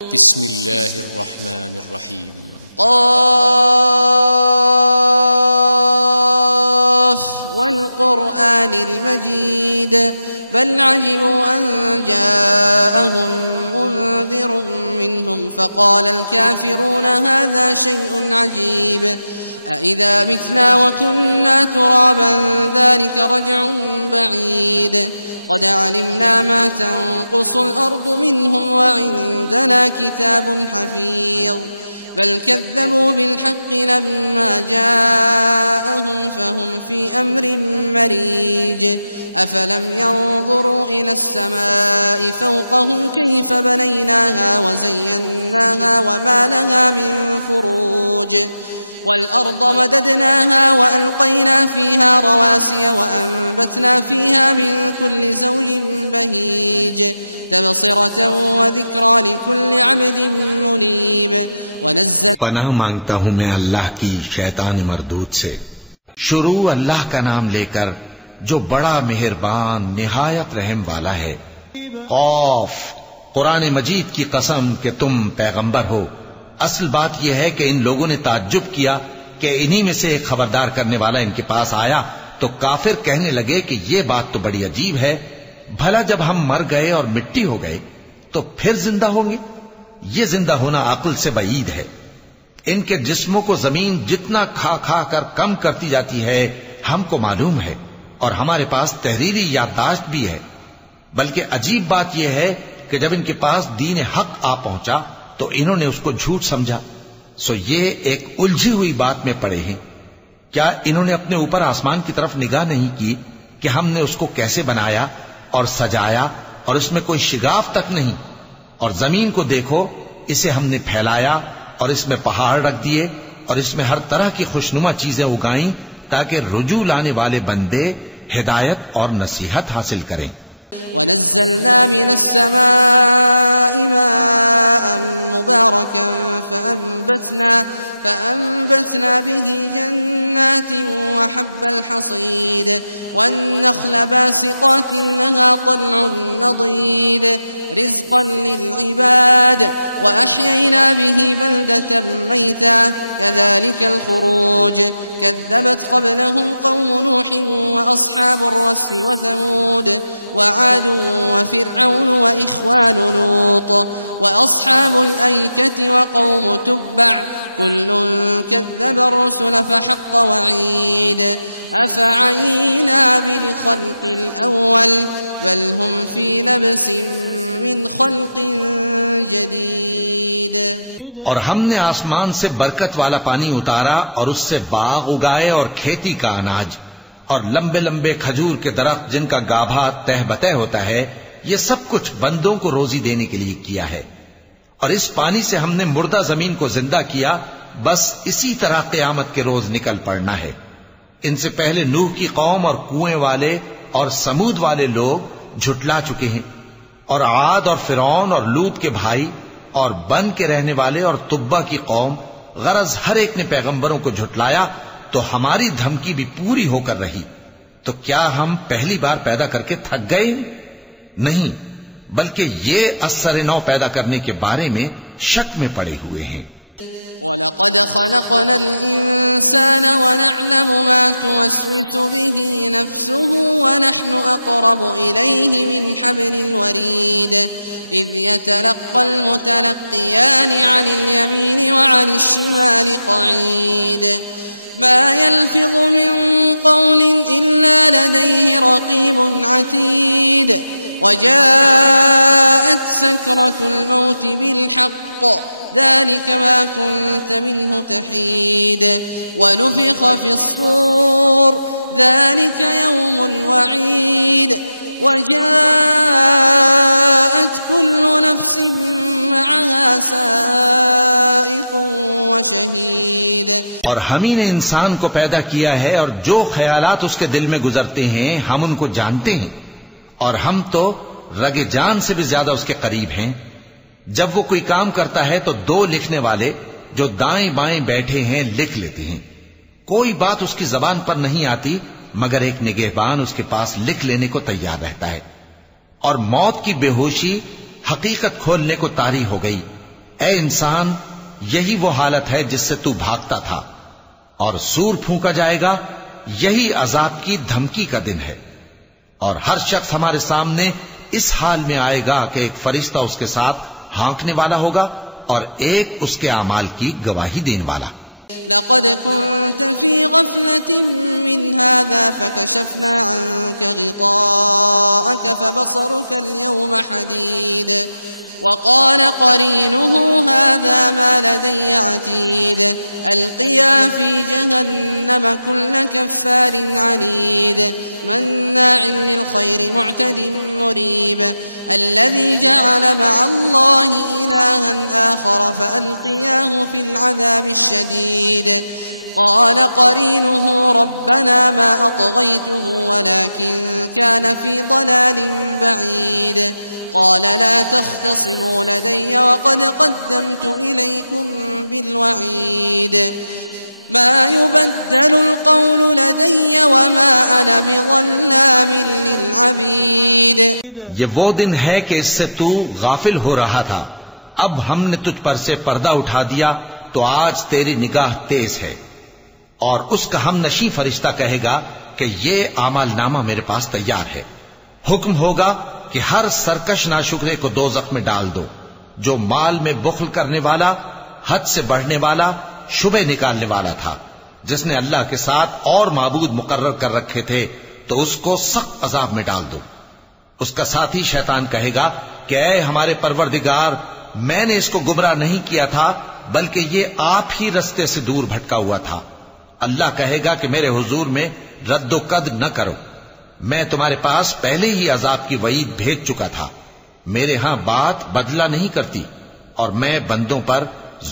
بسم الله الرحمن الرحيم قاف والقرآن المجيد بل عجبوا أن جاءهم منذر منهم فقال الكافرون هذا شيء عجيب أإذا متنا وكنا ترابا ذلك رجع بعيد قد علمنا ما تنقص الأرض منهم وعندنا كتاب حفيظ بل كذبوا بالحق لما جاءهم فهم في أمر مريج أفلم ينظروا إلى السماء فوقهم كيف بنيناها وزيناها وما لها من فروج والأرض مددناها وألقينا فيها رواسي وأنبتنا فيها من كل زوج بهيج تبصرة وذكرى لكل عبد منيب ونزل پناہ مانگتا ہوں میں اللہ کی شیطان مردود سے۔ شروع اللہ کا نام لے کر جو بڑا مہربان نہایت رحم والا ہے۔ قاف، قرآن مجید کی قسم کہ تم پیغمبر ہو۔ اصل بات یہ ہے کہ ان لوگوں نے تعجب کیا کہ انہی میں سے ایک خبردار کرنے والا ان کے پاس آیا تو کافر کہنے لگے کہ یہ بات تو بڑی عجیب ہے، بھلا جب ہم مر گئے اور مٹی ہو گئے تو پھر زندہ ہوں گے؟ یہ زندہ ہونا عقل سے بعید ہے۔ ان کے جسموں کو زمین جتنا کھا کھا کر کم کرتی جاتی ہے ہم کو معلوم ہے، اور ہمارے پاس تحریری یادداشت بھی ہے۔ بلکہ عجیب بات یہ ہے کہ جب ان کے پاس دین حق آ پہنچا تو انہوں نے اس کو جھوٹ سمجھا، سو یہ ایک الجھی ہوئی بات میں پڑے ہیں۔ کیا انہوں نے اپنے اوپر آسمان کی طرف نگاہ نہیں کی کہ ہم نے اس کو کیسے بنایا اور سجایا اور اس میں کوئی شگاف تک نہیں؟ اور زمین کو دیکھو، اسے ہم نے پھیلایا اور اس میں پہاڑ رکھ دیے اور اس میں ہر طرح کی خوشنما چیزیں اگائیں تاکہ رجوع لانے والے بندے ہدایت اور نصیحت حاصل کریں۔ ونزلنا من السماء ماء مباركا فأنبتنا به جنات وحب الحصيد والنخل باسقات لها طلع نضيد رزقا للعباد وأحيينا به بلدة ميتا كذلك الخروج كذبت قبلهم قوم نوح وأصحاب الرس وثمود وعاد وفرعون وإخوان لوط وأصحاب الأيكة وقوم تبع كل كذب الرسل فحق وعيد أفعينا بالخلق الأول بل هم في لبس من خلق جديد۔ اور ہم نے آسمان سے برکت والا پانی اتارا اور اس سے باغ اگائے اور کھیتی کا اناج اور لمبے لمبے کھجور کے درخت جن کا گابھا تہ بتہ ہوتا ہے، یہ سب کچھ بندوں کو روزی دینے کے لیے کیا ہے۔ اور اس پانی سے ہم نے مردہ زمین کو زندہ کیا، بس اسی طرح قیامت کے روز نکل پڑنا ہے۔ ان سے پہلے نوح کی قوم اور کنویں والے اور سمود والے لوگ جھٹلا چکے ہیں، اور عاد اور فرعون اور لوط کے بھائی اور بن کے رہنے والے اور تبا کی قوم، غرض ہر ایک نے پیغمبروں کو جھٹلایا تو ہماری دھمکی بھی پوری ہو کر رہی۔ تو کیا ہم پہلی بار پیدا کر کے تھک گئے؟ نہیں، بلکہ یہ اثر نو پیدا کرنے کے بارے میں شک میں پڑے ہوئے ہیں۔ وَلَقَدْ خَلَقْنَا الْإِنسَانَ وَنَعْلَمُ مَا تُوَسْوِسُ بِهِ نَفْسُهُ وَنَحْنُ أَقْرَبُ إِلَيْهِ مِنْ حَبْلِ الْوَرِيدِ إِذْ يَتَلَقَّى الْمُتَلَقِّيَانِ عَنِ الْيَمِينِ وَعَنِ الشِّمَالِ قَعِيدٌ مَا يَلْفِظُ مِنْ قَوْلٍ إِلَّا لَدَيْهِ رَقِيبٌ عَتِيدٌ وَجَاءَتْ سَكْرَةُ الْمَوْتِ بِالْحَقِّ ذلك ما كنت منه تحيد ونفخ في الصور ذلك يوم الوعيد وجاءت كل نفس معها سائق وشهيد۔ اور ہم ہی نے انسان کو پیدا کیا ہے اور جو خیالات اس کے دل میں گزرتے ہیں ہم ان کو جانتے ہیں، اور ہم تو رگ جان سے بھی زیادہ اس کے قریب ہیں۔ جب وہ کوئی کام کرتا ہے تو دو لکھنے والے جو دائیں بائیں بیٹھے ہیں لکھ لیتے ہیں۔ کوئی بات اس کی زبان پر نہیں آتی مگر ایک نگہبان اس کے پاس لکھ لینے کو تیار رہتا ہے۔ اور موت کی بے ہوشی حقیقت کھولنے کو طاری ہو گئی، اے انسان، یہی وہ حالت ہے جس سے تو بھاگتا تھا، اور سور پھونکا جائے گا، یہی عذاب کی دھمکی کا دن ہے۔ اور ہر شخص ہمارے سامنے اس حال میں آئے گا کہ ایک فرشتہ اس کے ساتھ ہانکنے والا ہوگا اور ایک اس کے اعمال کی گواہی دینے والا۔ لقد كنت في غفلة من هذا فكشفنا عنك غطاءك فبصرك اليوم حديد وقال قرينه هذا ما لدي عتيد ألقيا في جهنم كل كفار عنيد مناع للخير معتد مريب الذي جعل مع الله إلها آخر فألقياه في العذاب الشديد قال قرينه ربنا ما أطغيته ولكن كان في ضلال بعيد قال لا تختصموا لدي وقد قدمت إليكم بالوعيد ما يبدل القول لدي وما أنا بظلام للعبيد۔ یہ وہ دن ہے کہ اس سے تو غافل ہو رہا تھا، اب ہم نے تجھ پر سے پردہ اٹھا دیا تو آج تیری نگاہ تیز ہے۔ اور اس کا ہم نشیں فرشتہ کہے گا کہ یہ اعمال نامہ میرے پاس تیار ہے۔ حکم ہوگا کہ ہر سرکش ناشکرے کو دوزخ میں ڈال دو، جو مال میں بخل کرنے والا، حد سے بڑھنے والا، شبہ نکالنے والا تھا، جس نے اللہ کے ساتھ اور معبود مقرر کر رکھے تھے، تو اس کو سخت عذاب میں ڈال دو۔ اس کا ساتھی شیطان کہے گا کہ اے ہمارے پروردگار، میں نے اس کو گمراہ نہیں کیا تھا بلکہ یہ آپ ہی رستے سے دور بھٹکا ہوا تھا۔ اللہ کہے گا کہ میرے حضور میں رد و قد نہ کرو، میں تمہارے پاس پہلے ہی عذاب کی وعید بھیج چکا تھا، میرے ہاں بات بدلہ نہیں کرتی اور میں بندوں پر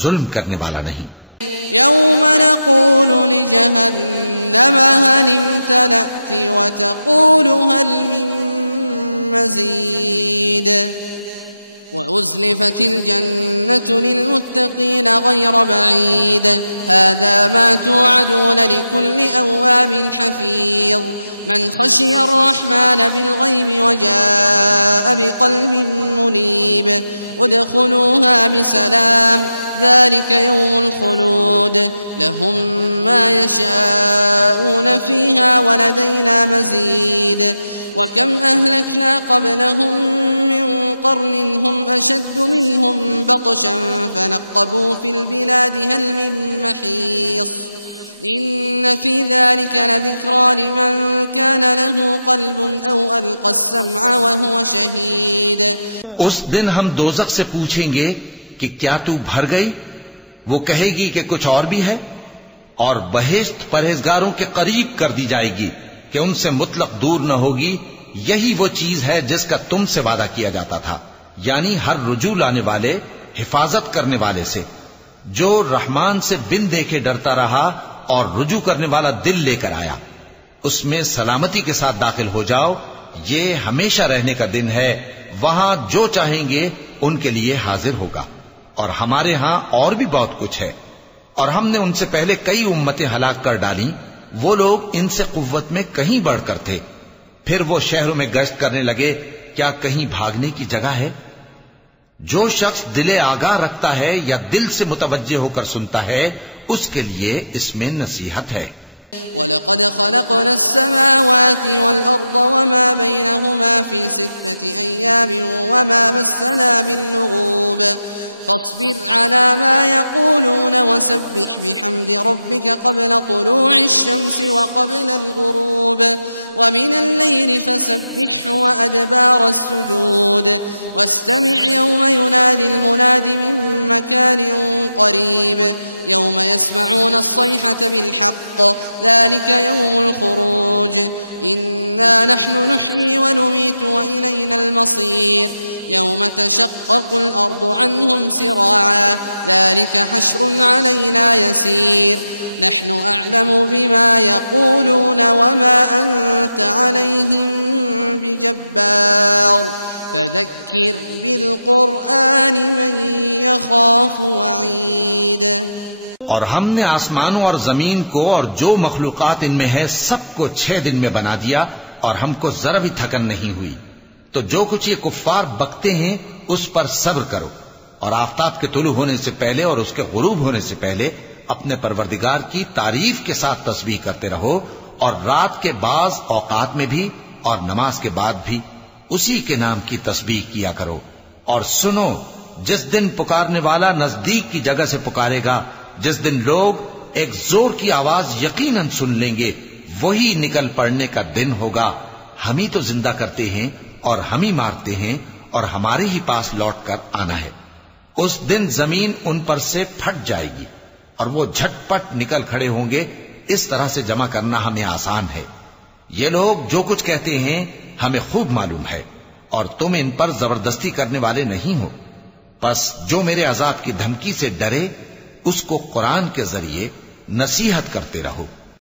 ظلم کرنے والا نہیں۔ يوم نقول لجهنم هل امتلأت وتقول هل من مزيد وأزلفت الجنة للمتقين غير بعيد هذا ما توعدون لكل أواب حفيظ من خشي الرحمن بالغيب وجاء بقلب منيب ادخلوها بسلام ذلك يوم الخلود لهم ما يشاءون فيها ولدينا مزيد وكم أهلكنا قبلهم من قرن هم أشد منهم بطشا فنقبوا في البلاد هل من محيص إن في ذلك لذكرى لمن كان له قلب أو ألقى السمع وهو شهيد۔ اس دن ہم دوزخ سے پوچھیں گے کہ کیا تو بھر گئی؟ وہ کہے گی کہ کچھ اور بھی ہے، اور بہشت پرہیزگاروں کے قریب کر دی جائے گی کہ ان سے مطلق دور نہ ہوگی۔ یہی وہ چیز ہے جس کا تم سے وعدہ کیا جاتا تھا، یعنی ہر رجوع لانے والے، حفاظت کرنے والے سے، جو رحمان سے بن دیکھے ڈرتا رہا اور رجوع کرنے والا دل لے کر آیا، اس میں سلامتی کے ساتھ داخل ہو جاؤ۔ یہ ہمیشہ رہنے کا دن ہے، وہاں جو چاہیں گے ان کے لیے حاضر ہوگا، اور ہمارے ہاں اور بھی بہت کچھ ہے۔ اور ہم نے ان سے پہلے کئی امتیں ہلاک کر ڈالیں، وہ لوگ ان سے قوت میں کہیں بڑھ کر تھے، پھر وہ شہروں میں گشت کرنے لگے، کیا کہیں بھاگنے کی جگہ ہے؟ جو شخص دل آگاہ رکھتا ہے یا دل سے متوجہ ہو کر سنتا ہے، اس کے لیے اس میں نصیحت ہے۔ وَلَقَدْ خَلَقْنَا السَّمَاوَاتِ وَالْأَرْضَ وَمَا بَيْنَهُمَا فِي 6 أَيَّامٍ وَمَا مَسَّنَا مِن لُغُوبٍ فاصبر على ما يقولون وسبح بحمد ربك قبل طلوع الشمس وقبل الغروب ومن الليل فسبحه وأدبار السجود واستمع يوم ينادي المناد من مكان قريب يوم يسمعون الصيحة بالحق ذلك يوم الخروج إنا نحن نحيي ونميت وإلينا المصير يوم تشقق الأرض عنهم سراعا ذلك حشر علينا يسير نحن أعلم بما يقولون وما أنت عليهم بجبار فذكر بالقرآن من يخاف وعيد۔ اور ہم نے آسمانوں اور زمین کو اور جو مخلوقات ان میں ہے سب کو 6 دن میں بنا دیا، اور ہم کو ذرا بھی تھکن نہیں ہوئی۔ تو جو کچھ یہ کفار بکتے ہیں اس پر صبر کرو، اور آفتاب کے طلوع ہونے سے پہلے اور اس کے غروب ہونے سے پہلے اپنے پروردگار کی تعریف کے ساتھ تسبیح کرتے رہو، اور رات کے بعض اوقات میں بھی اور نماز کے بعد بھی اسی کے نام کی تسبیح کیا کرو۔ اور سنو، جس دن پکارنے والا نزدیک کی جگہ سے پکارے گا، جس دن لوگ ایک زور کی آواز یقیناً سن لیں گے، وہی نکل پڑنے کا دن ہوگا۔ ہم ہی تو زندہ کرتے ہیں اور ہم ہی مارتے ہیں، اور ہمارے ہی پاس لوٹ کر آنا ہے۔ اس دن زمین ان پر سے پھٹ جائے گی اور وہ جھٹ پٹ نکل کھڑے ہوں گے۔ اس طرح سے جمع کرنا ہمیں آسان ہے۔ یہ لوگ جو کچھ کہتے ہیں ہمیں خوب معلوم ہے، اور تم ان پر زبردستی کرنے والے نہیں ہو۔ پس جو میرے عذاب کی دھمکی سے ڈرے، اس کو قرآن کے ذریعے نصیحت کرتے رہو۔